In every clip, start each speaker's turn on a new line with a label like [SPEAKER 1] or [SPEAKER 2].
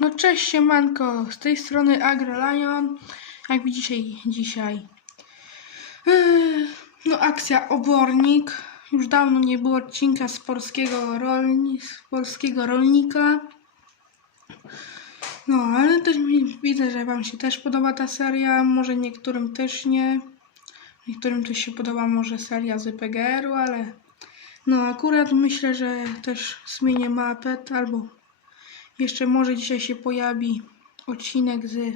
[SPEAKER 1] No cześć siemanko, z tej strony AgroLion. Jak widzicie dzisiaj, yy, no akcja Obornik. Już dawno nie było odcinka z polskiego, rolni, z polskiego rolnika. No, ale też widzę, że Wam się też podoba ta seria. Może niektórym też nie. Niektórym też się podoba może seria z PGR-u, ale no akurat myślę, że też zmienię mapę albo jeszcze może dzisiaj się pojawi odcinek z,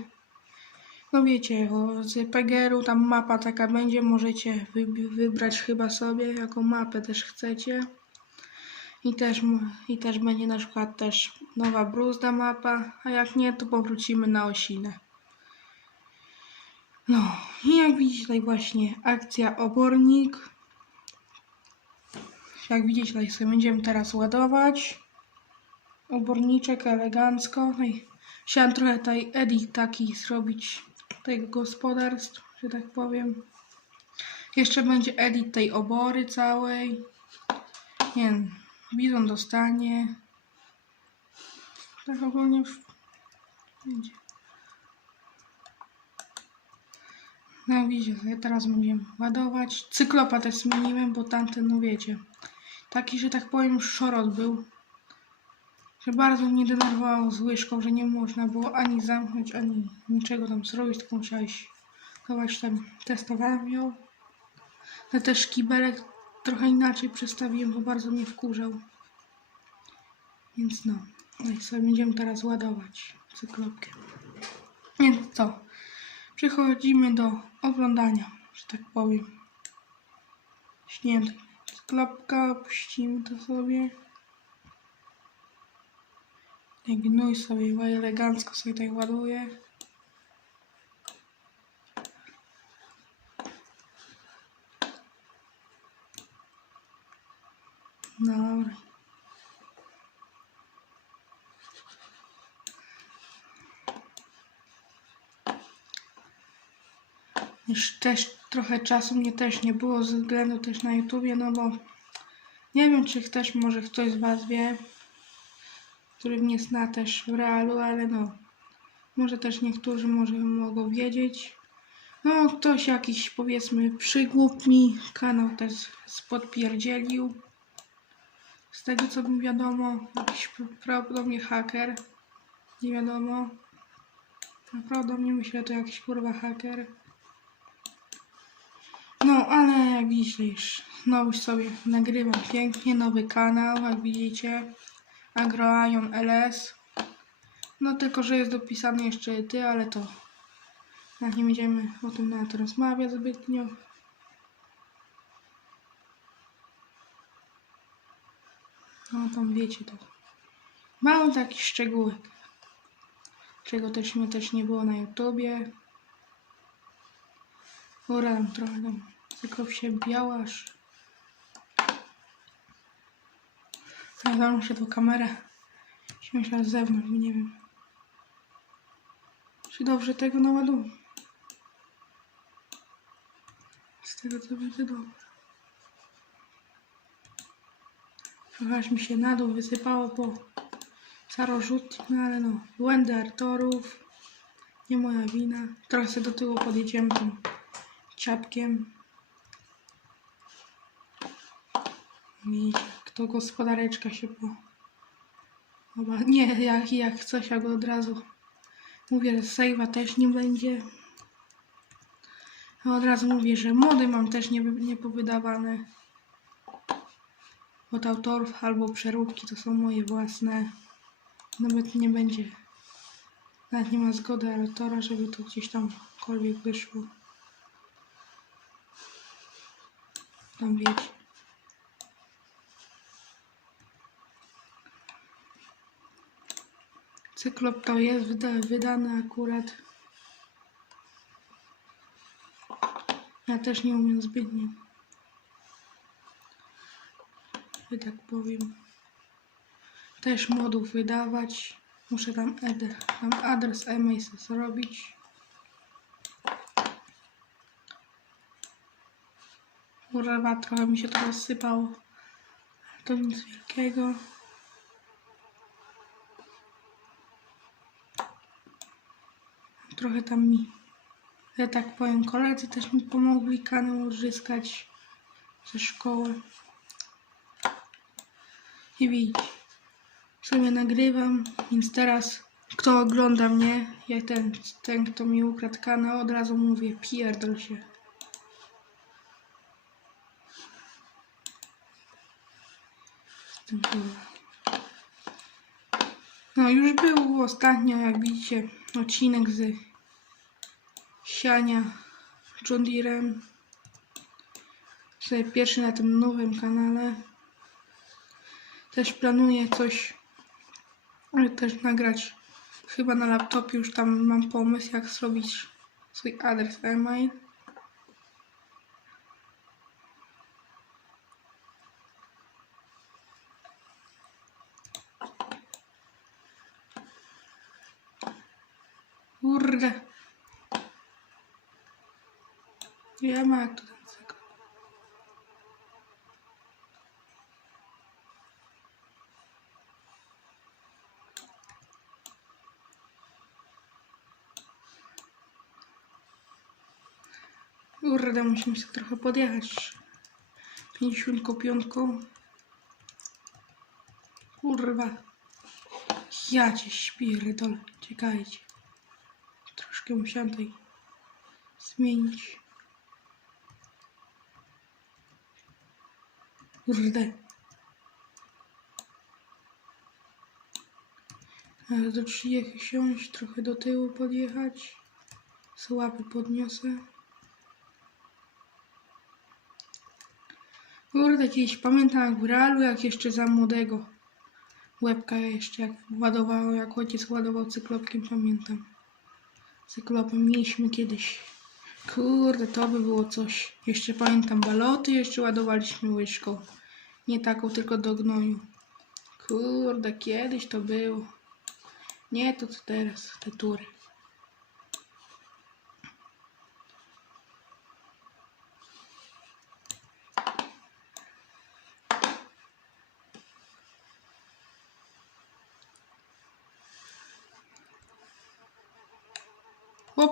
[SPEAKER 1] no wiecie, z PGR-u, tam mapa taka będzie, możecie wy, wybrać chyba sobie, jaką mapę też chcecie. I też, I też będzie na przykład też nowa bruzda mapa, a jak nie, to powrócimy na osinę. No, i jak widzicie tutaj właśnie akcja obornik. Jak widzicie tutaj sobie będziemy teraz ładować oborniczek elegancko. No i chciałem trochę tutaj edit taki zrobić tego gospodarstw, że tak powiem. Jeszcze będzie edit tej obory całej. Nie wiem, bizon dostanie. Tak ogólnie w- będzie. No widzicie, teraz będziemy ładować. Cyklopa też zmieniłem, bo tamten, no wiecie, taki, że tak powiem, szorot był że bardzo mnie denerwowało z łyżką, że nie można było ani zamknąć, ani niczego tam zrobić, tylko musiałeś chować tam, testowałem ją. Ale też kibelek trochę inaczej przestawiłem, bo bardzo mnie wkurzał. Więc no, no i sobie będziemy teraz ładować cyklopkę. Więc co, przechodzimy do oglądania, że tak powiem. Śnięta cyklopka, puścimy to sobie. Gnój sobie elegancko sobie tak ładuje. Dobra. Już też trochę czasu mnie też nie było ze względu też na YouTubie, no bo nie wiem, czy też może ktoś z Was wie, który mnie zna też w realu, ale no, może też niektórzy może mogą wiedzieć. No, ktoś jakiś powiedzmy przygłup mi kanał też spodpierdzielił. Z tego co mi wiadomo, jakiś prawdopodobnie haker. Nie wiadomo. Prawdopodobnie myślę, to jakiś kurwa haker. No, ale jak już znowu sobie nagrywam pięknie, nowy kanał, jak widzicie. AgroIon LS. No tylko, że jest dopisany jeszcze ty, ale to jak nie będziemy o tym nawet rozmawiać zbytnio. No tam wiecie to. Mały taki szczegółek. Czego też mnie też nie było na YouTubie. Góra tam trochę tam tylko się biała Ja muszę tą kamerę śmieszać z zewnątrz, nie wiem. Czy dobrze tego naładuję? Z tego co będzie dobrze. Trochę mi się na dół wysypało po starorzut, no ale no, błędy Artorów, nie moja wina. Trochę sobie do tyłu podjedziemy tym ciapkiem. Widzicie, to gospodareczka się po... Chyba, nie, jak, jak coś, jak od razu mówię, że save'a też nie będzie. A od razu mówię, że mody mam też nie, nie powydawane. Od autorów albo przeróbki to są moje własne. Nawet nie będzie. Nawet nie ma zgody autora, żeby to gdzieś tamkolwiek wyszło. Tam wiecie. Cyklop to jest wyda wydany akurat. Ja też nie umiem zbytnio. Że tak powiem. Też modów wydawać. Muszę tam, ed tam adres e-mail zrobić. Kurwa, trochę mi się to rozsypało. To nic wielkiego. Trochę tam mi, że tak powiem, koledzy też mi pomogli kanał odzyskać ze szkoły. I widzicie, sobie nagrywam, więc teraz kto ogląda mnie, jak ten, ten kto mi ukradł kanał, od razu mówię, pierdol się. No już był ostatnio, jak widzicie, odcinek z siania John Deerem. Tutaj pierwszy na tym nowym kanale. Też planuję coś ale też nagrać chyba na laptopie. Już tam mam pomysł, jak zrobić swój adres e-mail. Kurde. Ma jak to ten cykl. Kurde, musimy się trochę podjechać. 55. Kurwa. Ja cię śpierdolę. Czekajcie. Troszkę musiałam tutaj zmienić. Kurde. Ale do 30 siąść, trochę do tyłu podjechać. Słaby podniosę. Kurde, kiedyś pamiętam jak w realu, jak jeszcze za młodego. Łebka jeszcze jak ładowało, jak ojciec ładował cyklopkiem, pamiętam. Cyklopem mieliśmy kiedyś. Kurde, to by było coś. Jeszcze pamiętam baloty, jeszcze ładowaliśmy łyżką. Nie taką, tylko do gnoju. Kurde, kiedyś to było. Nie to co teraz, te tury. O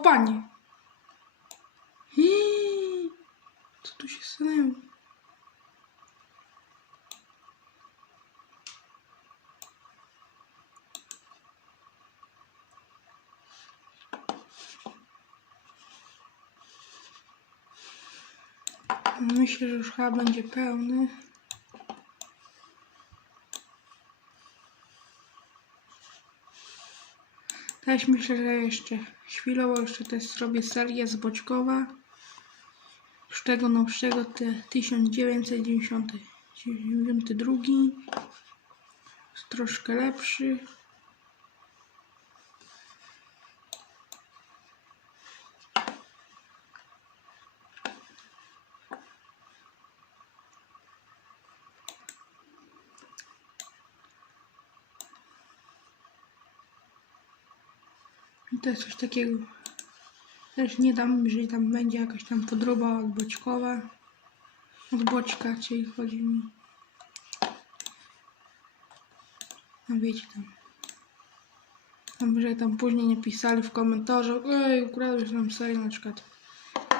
[SPEAKER 1] Myślę, że już chyba będzie pełny. Też myślę, że jeszcze chwilowo jeszcze też zrobię serię z Boćkowa. Z tego nowszego te 1992. Jest troszkę lepszy. To jest coś takiego. Też nie dam, że tam będzie jakaś tam podroba od boćkowa. Od boczka, czyli chodzi mi. No wiecie tam. Tam, że tam później nie pisali w komentarzach, ej, ukradłeś nam serię na przykład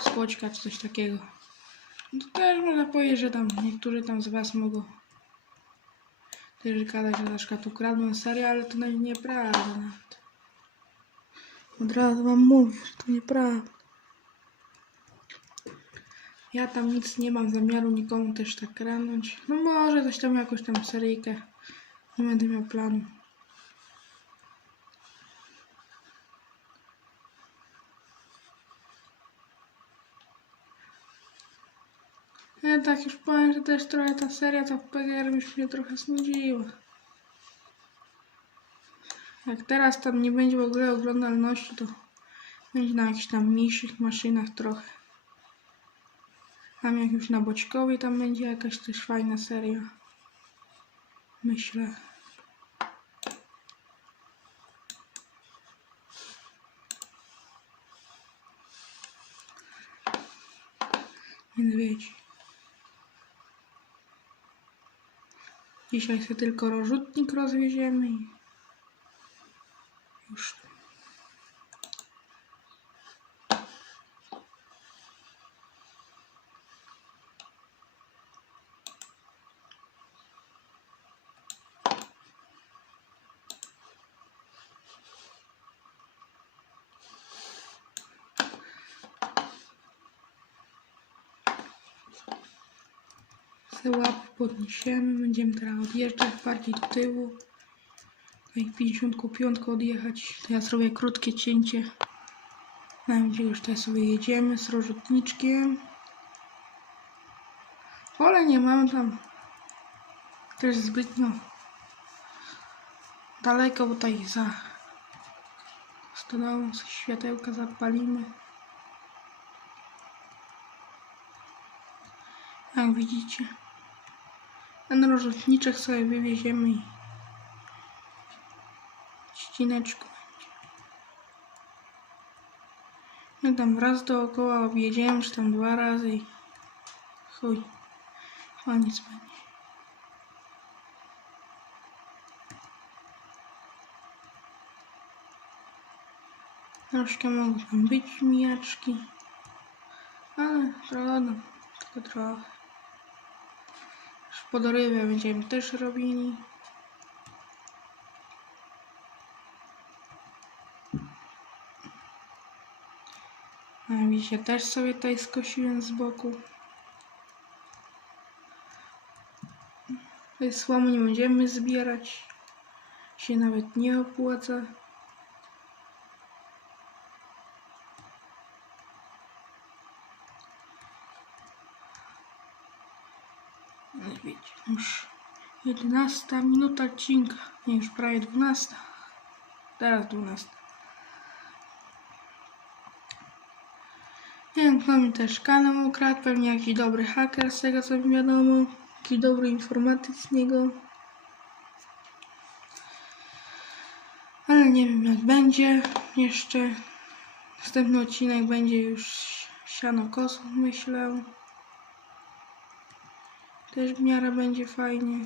[SPEAKER 1] z czy coś takiego. No to też można powiedzieć, że tam niektórzy tam z was mogą też gadać, że na przykład ukradłem serię, ale to nawet nieprawda nawet. Od razu wam mówię, że to nieprawda. Ja tam nic nie mam zamiaru nikomu też tak kradnąć. No może coś tam jakąś tam seryjkę. Nie będę miał planu. Ja tak już powiem, że też trochę ta seria ta PGR już mnie trochę znudziła. Jak teraz tam nie będzie w ogóle oglądalności, to będzie na jakichś tam mniejszych maszynach trochę. Tam jak już na Boćkowie tam będzie jakaś też fajna seria. Myślę. Wiecie. Dzisiaj sobie tylko rozrzutnik rozwieziemy już. łap podniesiemy, będziemy teraz odjeżdżać bardziej do tyłu. Tutaj 55 odjechać. To ja zrobię krótkie cięcie. Na gdzie już tutaj sobie jedziemy z rozrzutniczkiem. Pole nie mamy tam też zbytnio daleko, bo tutaj za stodołą światełka zapalimy. Jak widzicie, ten rozrzutniczek sobie wywieziemy i ścineczku będzie. No tam raz dookoła objedziemy, czy tam dwa razy i chuj, koniec będzie. Troszkę mogą tam być mijaczki, ale trudno, tylko trochę. Podorywę będziemy też robili. Widzicie, też sobie tutaj skosiłem z boku. Tej słomy nie będziemy zbierać. Się nawet nie opłaca. No wiecie, już 11 minuta odcinka. Nie, już prawie 12. Teraz 12. Więc mamy też kanał ukradł, pewnie jakiś dobry haker z tego co mi wiadomo. Jakiś dobry informatyk z niego. Ale nie wiem jak będzie. Jeszcze następny odcinek będzie już siano kosów myślę. Też w miarę będzie fajnie.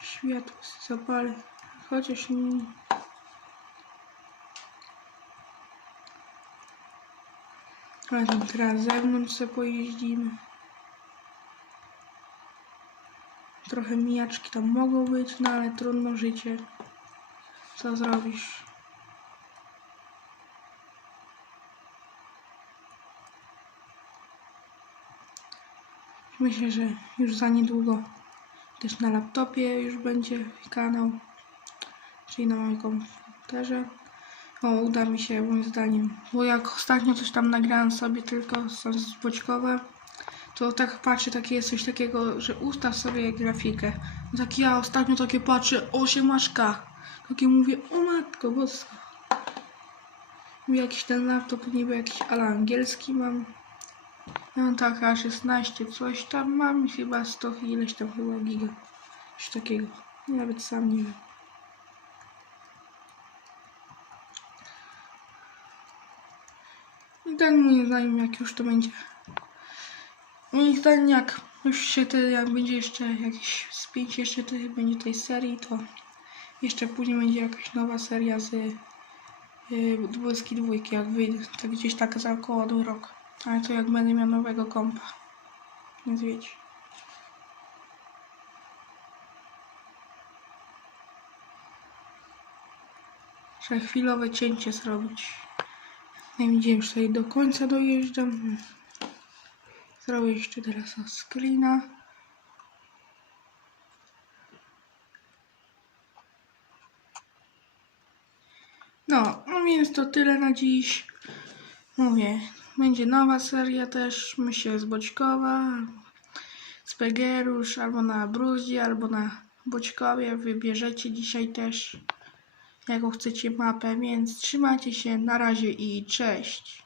[SPEAKER 1] Światło zapalę. Chociaż nie. Ale teraz zewnątrz sobie pojeździmy. Trochę mijaczki tam mogą być, no ale trudno życie. Co zrobisz? Myślę, że już za niedługo też na laptopie już będzie kanał, czyli na moim komputerze. O, uda mi się moim zdaniem, bo jak ostatnio coś tam nagrałem sobie tylko z Boćkowa, to tak patrzę, takie jest coś takiego, że ustaw sobie grafikę. Tak ja ostatnio takie patrzę, 8K. Takie mówię, o matko boska. Jakiś ten laptop niby jakiś ale angielski mam. No tak, a 16 coś tam mam chyba 100 ileś tam chyba giga. Coś takiego. Nawet sam nie wiem. I tak moim zdaniem jak już to będzie. Moim zdaniem jak już się te, jak będzie jeszcze jakieś 5 jeszcze tych będzie tej serii, to jeszcze później będzie jakaś nowa seria z yy, dwójki jak wyjdzie, to gdzieś tak za około do rok. Ale to jak będę miał nowego kompa. Więc wiecie. Trzeba chwilowe cięcie zrobić. Nie widziałem, że tutaj do końca dojeżdżam. Zrobię jeszcze teraz screena. No, no więc to tyle na dziś. Mówię, będzie nowa seria też, myślę z Boćkowa, z Pegerusz, albo na Bruzie, albo na Boćkowie. Wybierzecie dzisiaj też, jaką chcecie mapę, więc trzymajcie się, na razie i cześć.